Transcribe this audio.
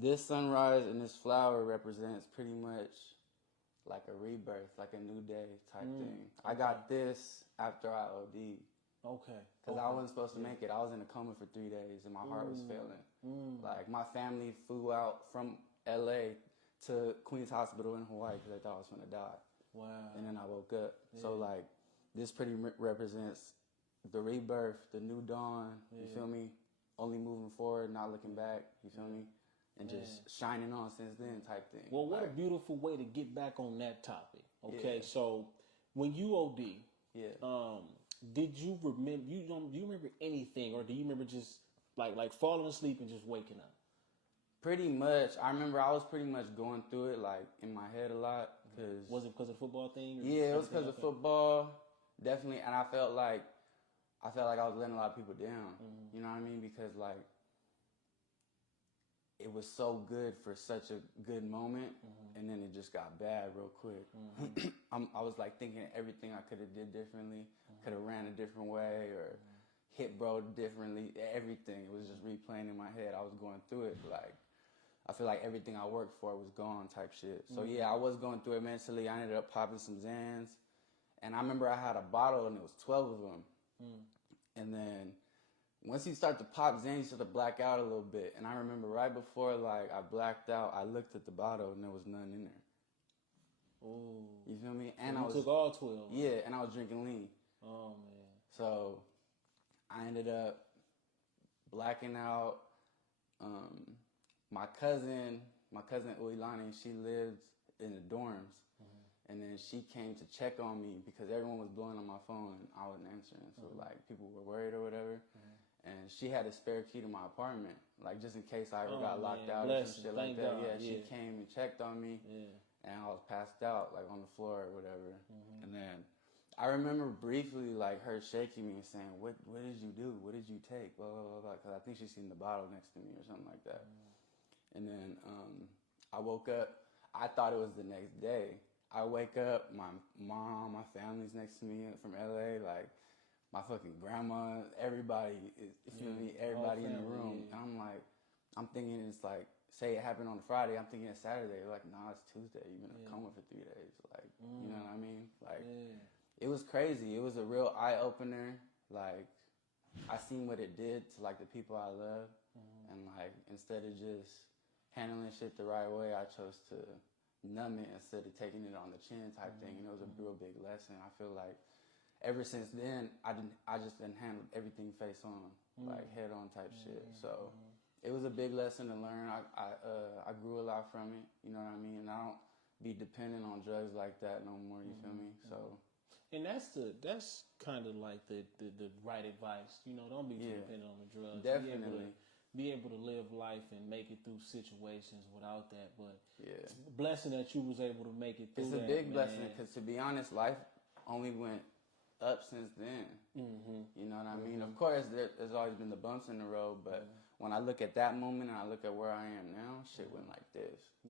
this sunrise and this flower represents pretty much like a rebirth, like a new day type thing. I got this after I OD'd. Okay. Because I wasn't supposed to make it. I was in a coma for 3 days and my heart was failing. Like, my family flew out from LA to Queens Hospital in Hawaii because they thought I was going to die. Wow. And then I woke up. Yeah. So, like, this pretty represents the rebirth, the new dawn, you feel me? Only moving forward, not looking back, you feel me? And just shining on since then type thing. Well, what a beautiful way to get back on that topic. Okay, so when you OD, did you remember, do you remember anything, or do you remember just like falling asleep and just waking up? Pretty much. I remember I was pretty much going through it like in my head a lot. Was it because of the football thing? Or yeah, it was because of football, definitely. And I felt like I was letting a lot of people down. You know what I mean? Because like it was so good for such a good moment, and then it just got bad real quick. I was like thinking everything I could have did differently, could have ran a different way, or hit bro differently. Everything, it was just replaying in my head. I was going through it like I feel like everything I worked for was gone type shit. So yeah, I was going through it mentally. I ended up popping some Xans, and I remember I had a bottle and it was 12 of them, and then once you start to pop Xan, you start to black out a little bit. And I remember right before like I blacked out, I looked at the bottle and there was none in there. Oh, you feel me? So and you took all 12. Yeah, and I was drinking lean. Oh man. So I ended up blacking out. My cousin Uilani, she lived in the dorms. And then she came to check on me because everyone was blowing on my phone and I wasn't answering. So like people were worried or whatever. And she had a spare key to my apartment, like just in case I ever got locked out or some shit like that. Yeah, she came and checked on me, and I was passed out like on the floor or whatever. And then I remember briefly like her shaking me and saying, "What did you do? What did you take?" Blah blah blah blah. Because I think she seen the bottle next to me or something like that. And then I woke up. I thought it was the next day. I wake up, my mom, my family's next to me from LA, like my fucking grandma, everybody is, you feel me? Everybody in the room. And I'm like, I'm thinking it's like, say it happened on a Friday, I'm thinking it's Saturday. They're like, nah, it's Tuesday. You've been in a coma for 3 days. Like, you know what I mean? Like, it was crazy. It was a real eye-opener. Like, I seen what it did to like the people I love. And like, instead of just handling shit the right way, I chose to numb it instead of taking it on the chin type thing. And it was a real big lesson. I feel like ever since then, I just done handled everything face on, like head on type shit. So it was a big lesson to learn. I grew a lot from it. You know what I mean? And I don't be dependent on drugs like that no more. You feel me? So. And that's kind of like the right advice. You know, don't be too dependent on the drugs. Definitely. Be able to live life and make it through situations without that. But it's a blessing that you was able to make it through. It's a big blessing because, to be honest, life only went up since then. You know what I mean? Of course, there's always been the bumps in the road, but when I look at that moment and I look at where I am now, shit went like this.